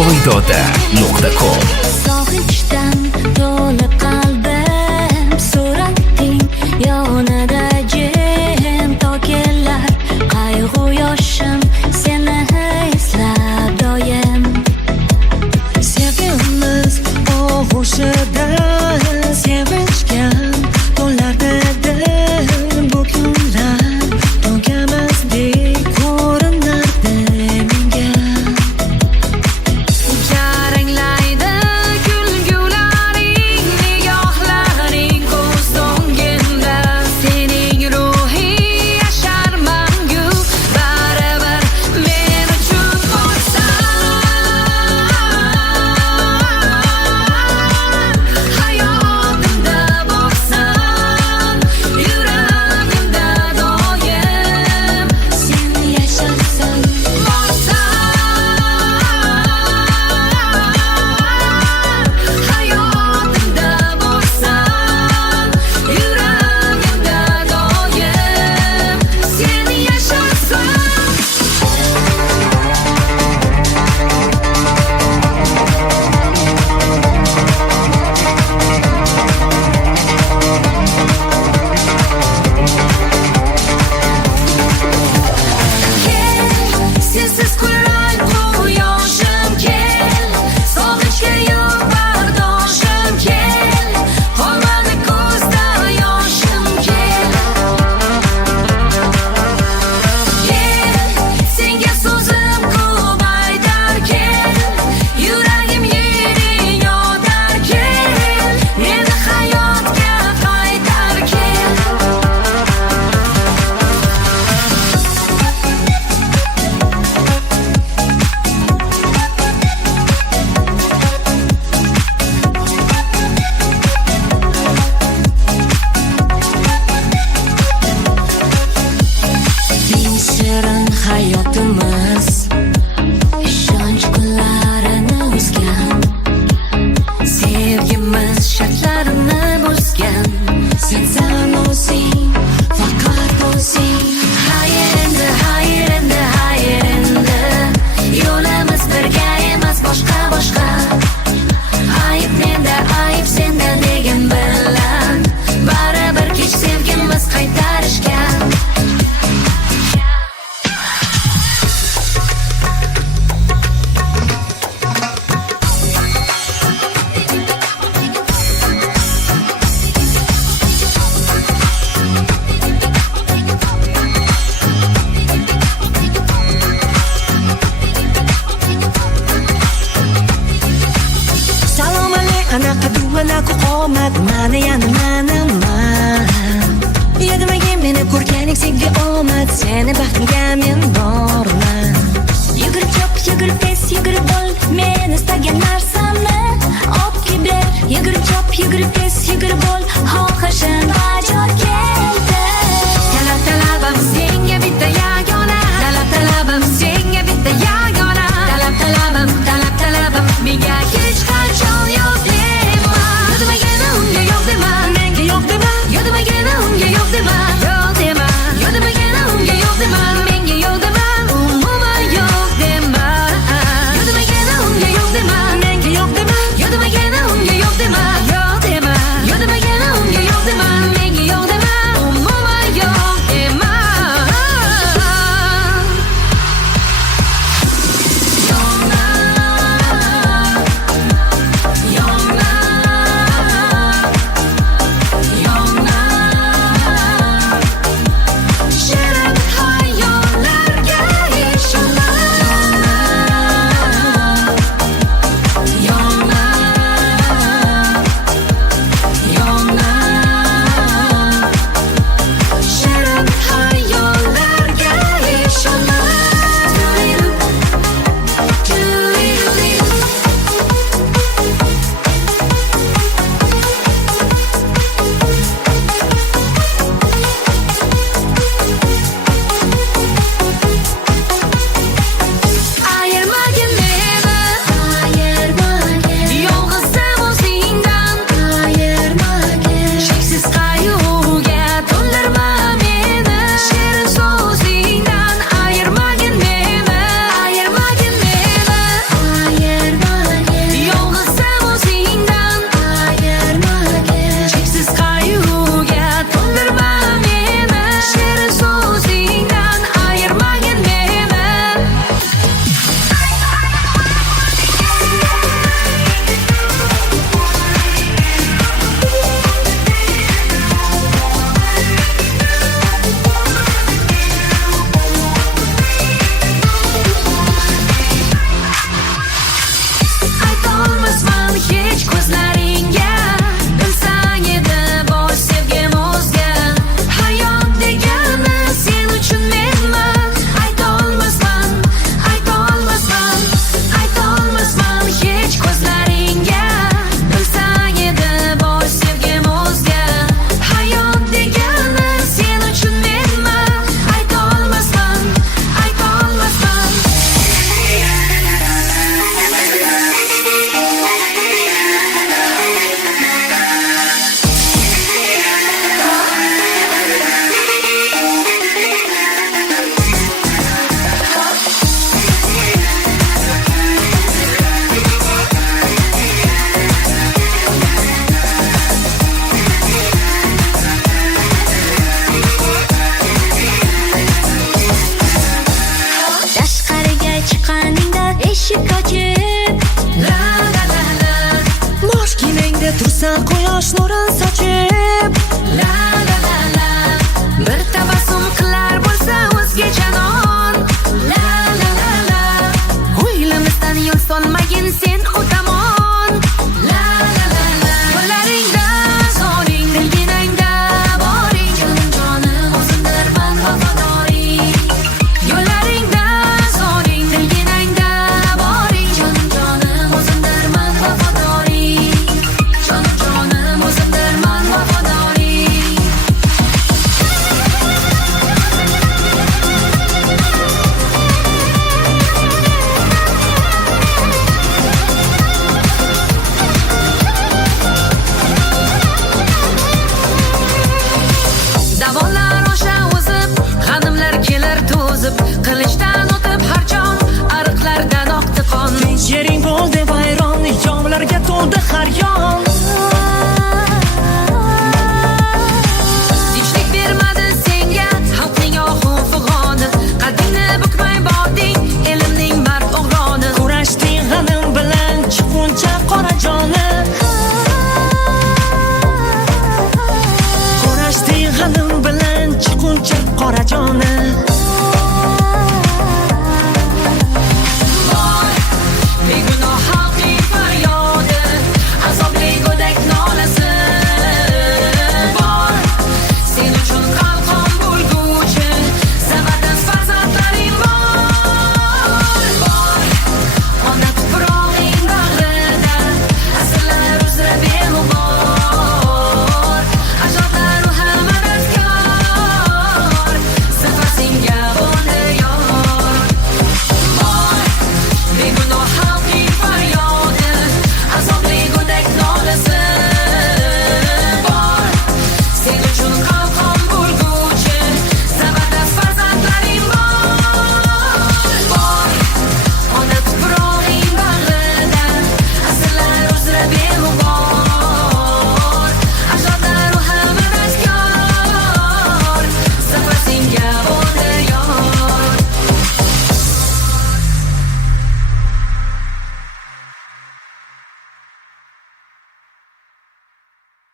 foydoda.com. Sog'inchdan to'lib qalbim, surating yonida jim tokelar, qayg'u yoshim seni eslab doim. Sevgimiz og'ushida sevinchgan to'nlarda bu kunlar tugamazdek ko'rinardi menga. Jaranglaydi kulgularing, nigohlaring ko'z o'ngimda. Sening ruhing yashar mangu, baribir men uchun bo'lsan. Hayotimda borsan, yuragimda doim Sen yasharsan, hayotimda borsan, yuragimda doim sen yasharsan. Sensiz kulrang bu yoshim kel, sog'inchga yo'q bardoshim kel, qolmadi ko'zda yoshim kel. Kel, senga so'zim ko'p aytar kel, yuragim yering yodar kel, meni hayotga qaytar kel. eng shirin hayotimiz, ishonch kunlarini uzgan, sevgimiz shartlarini buzgan. Sensan o'zing, faqat o'zing. Hayır endi, yo'limiz birga emas, boshqa. Ayb menda, ayb senda degan bilan, baribir kech sevgimiz qaytarishgan. Salom alay, anaqa anaqa qomat, mana yana man. Yetmagan meni ko'rganing senga omad, seni baxtimga men borman. Yugurib chop, yugurib tez, yugurib ol, men istagan narsamni olib ber. Yugurib chop, yugurib tez, yugurib ol, xohishim bajo keldi. Talabim senga bitta yagona, talabim senga bitta yagona, talabim menga hech qachon yo'q dema. Yodimagina unga yo'q dema, menga yo'q dema. Yodimagina unga yo'q dema, yo'q dema. Yodimagina unga yo'q dema, menga yo'q dema. quyosh nurin